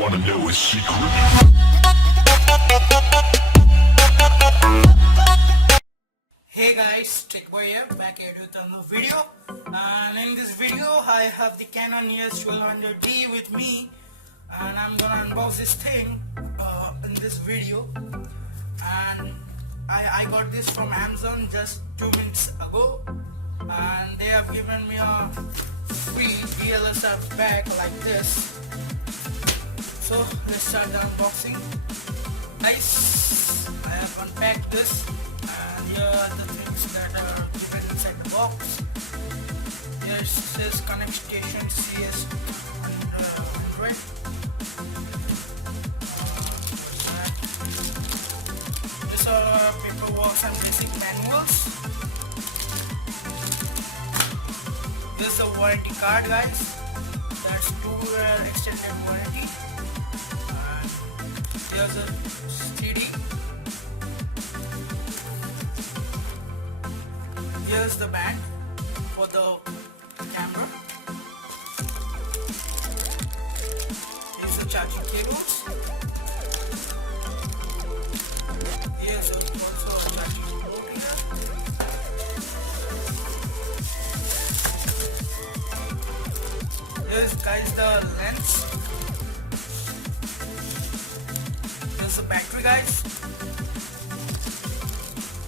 wanna know a secret? Hey guys, TechBoy here, back here with another video. And in this video I have the Canon EOS 1200D with me, and I'm gonna unbox this thing in this video. And I got this from Amazon just 2 minutes ago, and they have given me a free DSLR bag like this. So let's start the unboxing. Guys, I have unpacked this, and here are the things that are given inside the box. Here says Connect Station CS100. These are paperwork and basic manuals. This is a warranty card, guys. That's 2-year extended warranty. Here's a CD. Here's the band for the camera. Here's the charging cables. Here's also a charging cable here. Here's guys the lens. Here's the battery, guys.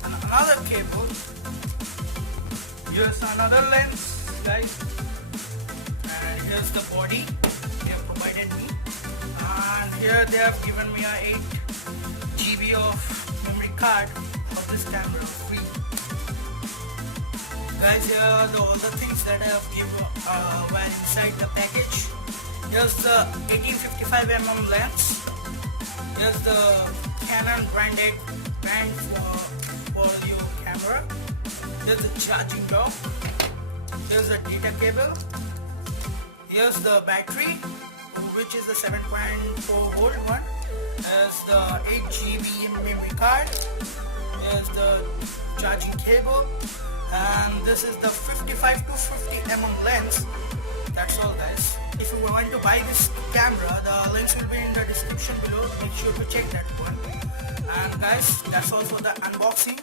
And another cable. Here's another lens, guys. And here's the body they have provided me. And here they have given me a 8 GB of memory card of this camera free. Guys, here are all the things that I have given were inside the package. Here's the 1855mm lens. Here's the Canon brand for your camera. Here's the charging dock. Here's the data cable. Here's the battery, which is the 7.4 volt one. Here's the 8 GB memory card. Here's the charging cable. And this is the 55 to 50mm lens. That's all, guys. If you want to buy this camera, the links will be in the description below. Make sure to check that one. And guys, that's all for the unboxing.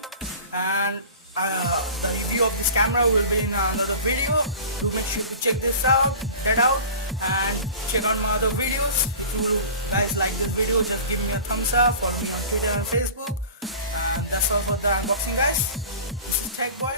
And the review of this camera will be in another video. So make sure to check this out, check it out, and check out my other videos. If you guys like this video, just give me a thumbs up. Follow me on Twitter and Facebook. And that's all for the unboxing, guys. This is TechBoy.